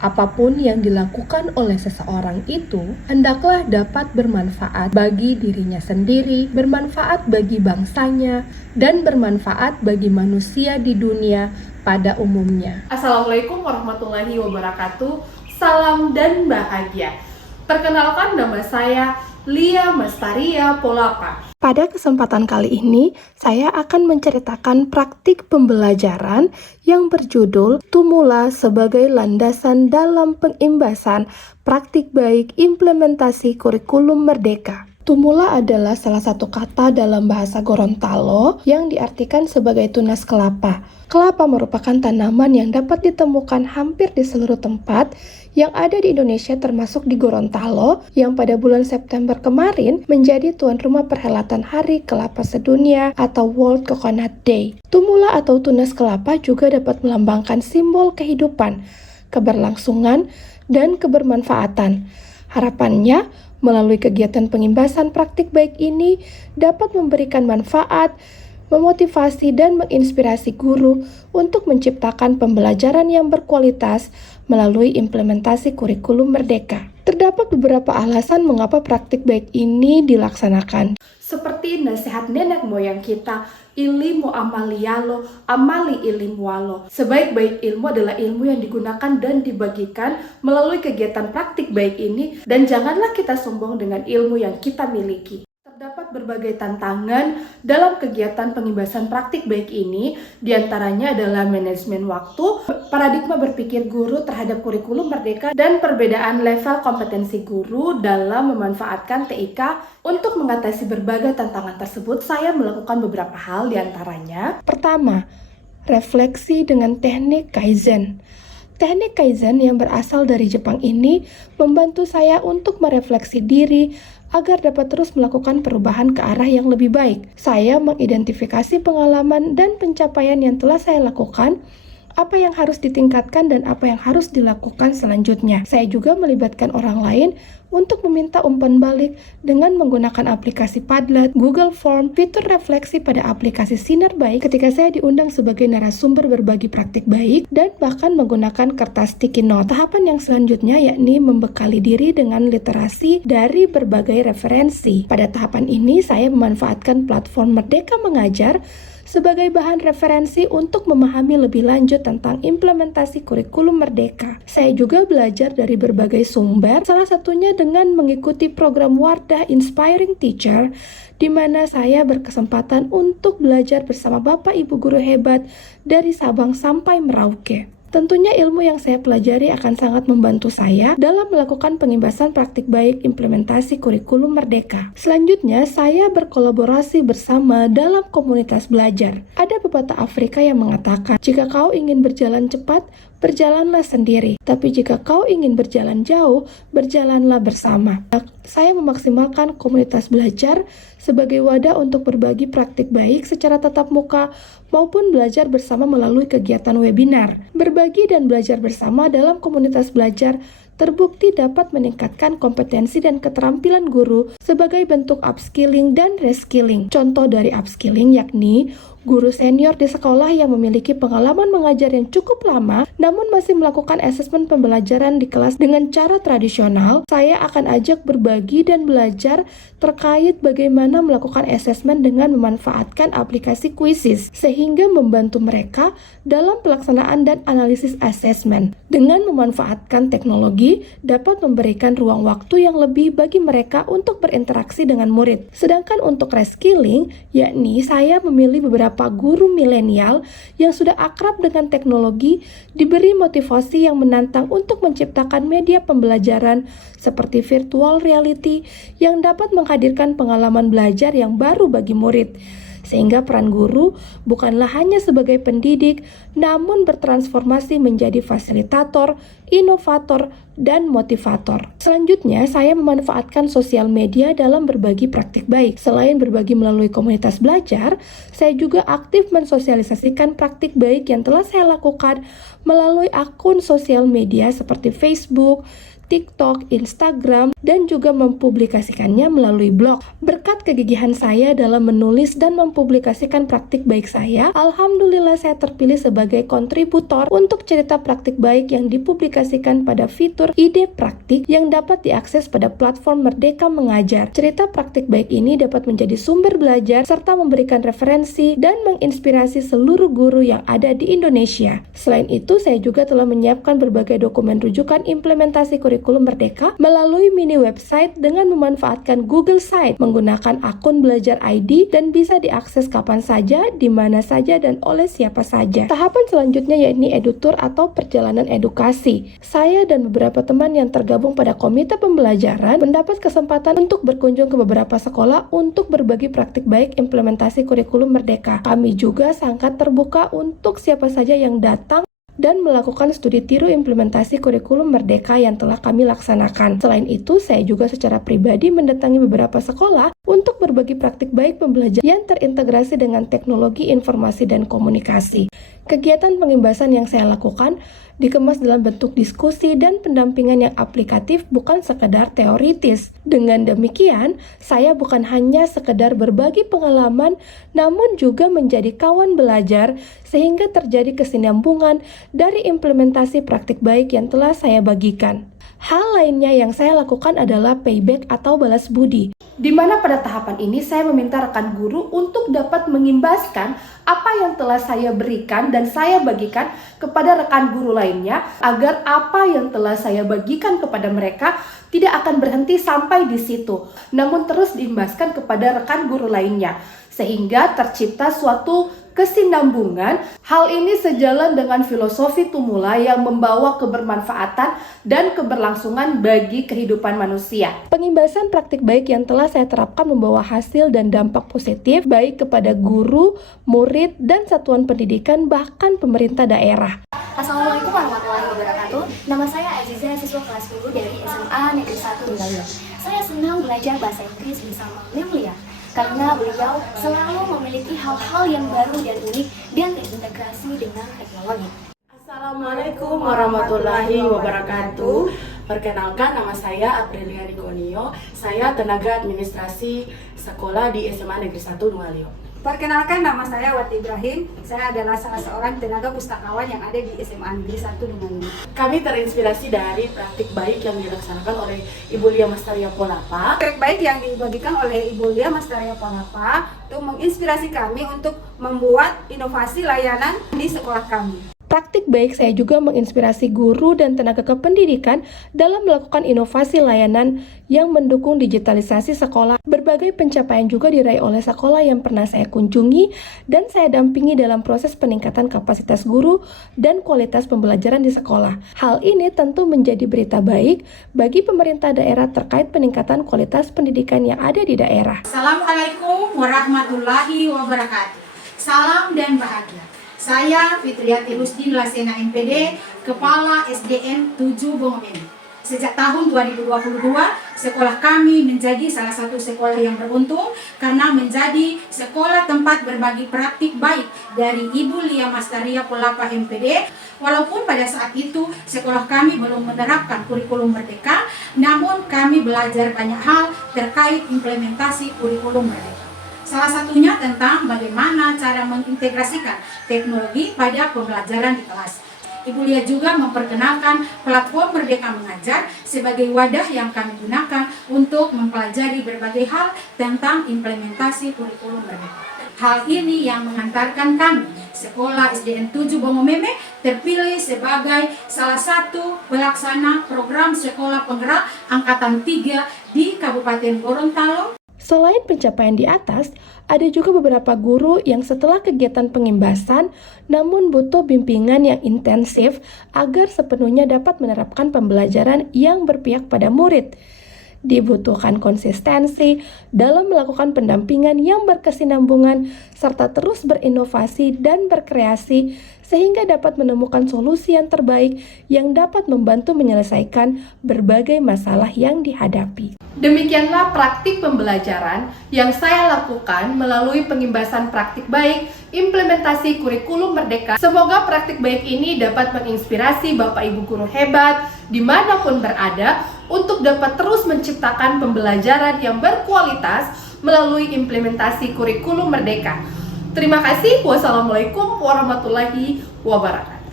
Apapun yang dilakukan oleh seseorang itu hendaklah dapat bermanfaat bagi dirinya sendiri, bermanfaat bagi bangsanya, dan bermanfaat bagi manusia di dunia pada umumnya. Assalamualaikum warahmatullahi wabarakatuh. Salam dan bahagia. Perkenalkan, nama saya Lia Mastaria Polapa. Pada kesempatan kali ini, saya akan menceritakan praktik pembelajaran yang berjudul Tumula sebagai landasan dalam pengimbasan praktik baik implementasi kurikulum merdeka. Tumula adalah salah satu kata dalam bahasa Gorontalo yang diartikan sebagai tunas kelapa. Kelapa merupakan tanaman yang dapat ditemukan hampir di seluruh tempat yang ada di Indonesia, termasuk di Gorontalo yang pada bulan September kemarin menjadi tuan rumah perhelatan Hari Kelapa Sedunia atau World Coconut Day. Tumula atau tunas kelapa juga dapat melambangkan simbol kehidupan, keberlangsungan, dan kebermanfaatan. Harapannya, melalui kegiatan pengimbasan praktik baik ini dapat memberikan manfaat, memotivasi dan menginspirasi guru untuk menciptakan pembelajaran yang berkualitas melalui implementasi kurikulum merdeka. Terdapat beberapa alasan mengapa praktik baik ini dilaksanakan. Seperti nasihat nenek moyang kita, ilmu amaliyalo, amali ilmu walo. Sebaik-baik ilmu adalah ilmu yang digunakan dan dibagikan melalui kegiatan praktik baik ini, dan janganlah kita sombong dengan ilmu yang kita miliki. Terdapat berbagai tantangan dalam kegiatan pengimbasan praktik baik ini, diantaranya adalah manajemen waktu, paradigma berpikir guru terhadap kurikulum merdeka, dan perbedaan level kompetensi guru dalam memanfaatkan TIK. Untuk mengatasi berbagai tantangan tersebut, saya melakukan beberapa hal diantaranya. Pertama, refleksi dengan teknik Kaizen. Teknik Kaizen yang berasal dari Jepang ini membantu saya untuk merefleksi diri agar dapat terus melakukan perubahan ke arah yang lebih baik. Saya mengidentifikasi pengalaman dan pencapaian yang telah saya lakukan, apa yang harus ditingkatkan dan apa yang harus dilakukan selanjutnya. Saya juga melibatkan orang lain untuk meminta umpan balik dengan menggunakan aplikasi Padlet, Google Form, fitur refleksi pada aplikasi Sinar Baik ketika saya diundang sebagai narasumber berbagi praktik baik, dan bahkan menggunakan kertas sticky note. Tahapan yang selanjutnya yakni membekali diri dengan literasi dari berbagai referensi. Pada tahapan ini, saya memanfaatkan platform Merdeka Mengajar sebagai bahan referensi untuk memahami lebih lanjut tentang implementasi kurikulum merdeka. Saya juga belajar dari berbagai sumber, salah satunya dengan mengikuti program Wardah Inspiring Teacher, di mana saya berkesempatan untuk belajar bersama Bapak Ibu guru hebat dari Sabang sampai Merauke. Tentunya ilmu yang saya pelajari akan sangat membantu saya dalam melakukan pengimbasan praktik baik implementasi kurikulum merdeka. Selanjutnya, saya berkolaborasi bersama dalam komunitas belajar. Ada pepatah Afrika yang mengatakan, jika kau ingin berjalan cepat, berjalanlah sendiri. Tapi jika kau ingin berjalan jauh, berjalanlah bersama. Saya memaksimalkan komunitas belajar sebagai wadah untuk berbagi praktik baik secara tatap muka maupun belajar bersama melalui kegiatan webinar. Berbagi dan belajar bersama dalam komunitas belajar terbukti dapat meningkatkan kompetensi dan keterampilan guru sebagai bentuk upskilling dan reskilling. Contoh dari upskilling yakni guru senior di sekolah yang memiliki pengalaman mengajar yang cukup lama namun masih melakukan asesmen pembelajaran di kelas dengan cara tradisional. Saya akan ajak berbagi dan belajar terkait bagaimana melakukan asesmen dengan memanfaatkan aplikasi Quizzes sehingga membantu mereka dalam pelaksanaan dan analisis asesmen. Dengan memanfaatkan teknologi dapat memberikan ruang waktu yang lebih bagi mereka untuk berinteraksi dengan murid. Sedangkan untuk reskilling, yakni saya memilih beberapa guru milenial yang sudah akrab dengan teknologi, diberi motivasi yang menantang untuk menciptakan media pembelajaran seperti virtual reality yang dapat menghadirkan pengalaman belajar yang baru bagi murid. Sehingga peran guru bukanlah hanya sebagai pendidik, namun bertransformasi menjadi fasilitator, inovator, dan motivator. Selanjutnya, saya memanfaatkan sosial media dalam berbagi praktik baik. Selain berbagi melalui komunitas belajar, saya juga aktif mensosialisasikan praktik baik yang telah saya lakukan melalui akun sosial media seperti Facebook, TikTok, Instagram, dan juga mempublikasikannya melalui blog. Berkat kegigihan saya dalam menulis dan mempublikasikan praktik baik saya, alhamdulillah saya terpilih sebagai kontributor untuk cerita praktik baik yang dipublikasikan diaplikasikan pada fitur ide praktik yang dapat diakses pada platform Merdeka Mengajar. Cerita praktik baik ini dapat menjadi sumber belajar serta memberikan referensi dan menginspirasi seluruh guru yang ada di Indonesia. Selain itu, saya juga telah menyiapkan berbagai dokumen rujukan implementasi kurikulum Merdeka melalui mini website dengan memanfaatkan Google Site menggunakan akun Belajar ID dan bisa diakses kapan saja, di mana saja, dan oleh siapa saja. Tahapan selanjutnya yakni EduTour atau perjalanan edukasi. Saya dan beberapa teman yang tergabung pada komite pembelajaran mendapat kesempatan untuk berkunjung ke beberapa sekolah untuk berbagi praktik baik implementasi kurikulum Merdeka. Kami juga sangat terbuka untuk siapa saja yang datang dan melakukan studi tiru implementasi kurikulum Merdeka yang telah kami laksanakan. Selain itu, saya juga secara pribadi mendatangi beberapa sekolah untuk berbagi praktik baik pembelajaran yang terintegrasi dengan teknologi informasi dan komunikasi. Kegiatan pengimbasan yang saya lakukan dikemas dalam bentuk diskusi dan pendampingan yang aplikatif, bukan sekedar teoritis. Dengan demikian, saya bukan hanya sekedar berbagi pengalaman, namun juga menjadi kawan belajar sehingga terjadi kesinambungan dari implementasi praktik baik yang telah saya bagikan. Hal lainnya yang saya lakukan adalah payback atau balas budi, di mana pada tahapan ini saya meminta rekan guru untuk dapat mengimbaskan apa yang telah saya berikan dan saya bagikan kepada rekan guru lainnya, agar apa yang telah saya bagikan kepada mereka tidak akan berhenti sampai di situ, namun terus diimbaskan kepada rekan guru lainnya, sehingga tercipta suatu kesinambungan. Hal ini sejalan dengan filosofi Tumula yang membawa kebermanfaatan dan keberlangsungan bagi kehidupan manusia. Pengimbasan praktik baik yang telah saya terapkan membawa hasil dan dampak positif baik kepada guru, murid, dan satuan pendidikan, bahkan pemerintah daerah. Assalamualaikum warahmatullahi wabarakatuh. Nama saya Aziza, siswa kelas 10 dari SMA Negeri 1 Wilayah. Saya senang belajar bahasa Inggris bersama Melia karena beliau selalu memiliki hal-hal yang baru dan unik dan terintegrasi dengan teknologi. Assalamualaikum warahmatullahi wabarakatuh. Perkenalkan, nama saya Aprilia Rikonio. Saya tenaga administrasi sekolah di SMA Negeri 1 Nualio. Perkenalkan, nama saya Wati Ibrahim. Saya adalah salah seorang tenaga pustakawan yang ada di SMA Negeri 1 Nualio. Kami terinspirasi dari praktik baik yang dilaksanakan oleh Ibu Lia Mastaria Polapa. Praktik baik yang dibagikan oleh Ibu Lia Mastaria Polapa itu menginspirasi kami untuk membuat inovasi layanan di sekolah kami. Praktik baik saya juga menginspirasi guru dan tenaga kependidikan dalam melakukan inovasi layanan yang mendukung digitalisasi sekolah. Berbagai pencapaian juga diraih oleh sekolah yang pernah saya kunjungi dan saya dampingi dalam proses peningkatan kapasitas guru dan kualitas pembelajaran di sekolah. Hal ini tentu menjadi berita baik bagi pemerintah daerah terkait peningkatan kualitas pendidikan yang ada di daerah. Assalamualaikum warahmatullahi wabarakatuh. Salam dan bahagia. Saya Fitriati Rusdin Lasena MPD, Kepala SDN 7 Bongomeni. Sejak tahun 2022, sekolah kami menjadi salah satu sekolah yang beruntung karena menjadi sekolah tempat berbagi praktik baik dari Ibu Lia Mastaria Polapa MPD. Walaupun pada saat itu sekolah kami belum menerapkan kurikulum Merdeka, namun kami belajar banyak hal terkait implementasi kurikulum Merdeka. Salah satunya tentang bagaimana cara mengintegrasikan teknologi pada pembelajaran di kelas. Ibu Lia juga memperkenalkan platform Merdeka Mengajar sebagai wadah yang kami gunakan untuk mempelajari berbagai hal tentang implementasi kurikulum Merdeka. Hal ini yang mengantarkan kami, Sekolah SDN 7 Bongomeme, terpilih sebagai salah satu pelaksana program Sekolah Penggerak Angkatan 3 di Kabupaten Gorontalo. Selain pencapaian di atas, ada juga beberapa guru yang setelah kegiatan pengimbasan namun butuh bimbingan yang intensif agar sepenuhnya dapat menerapkan pembelajaran yang berpihak pada murid. Dibutuhkan konsistensi dalam melakukan pendampingan yang berkesinambungan serta terus berinovasi dan berkreasi sehingga dapat menemukan solusi yang terbaik yang dapat membantu menyelesaikan berbagai masalah yang dihadapi. Demikianlah praktik pembelajaran yang saya lakukan melalui pengimbasan praktik baik implementasi kurikulum Merdeka. Semoga praktik baik ini dapat menginspirasi Bapak Ibu guru hebat dimanapun berada untuk dapat terus menciptakan pembelajaran yang berkualitas melalui implementasi kurikulum Merdeka. Terima kasih. Wassalamualaikum warahmatullahi wabarakatuh.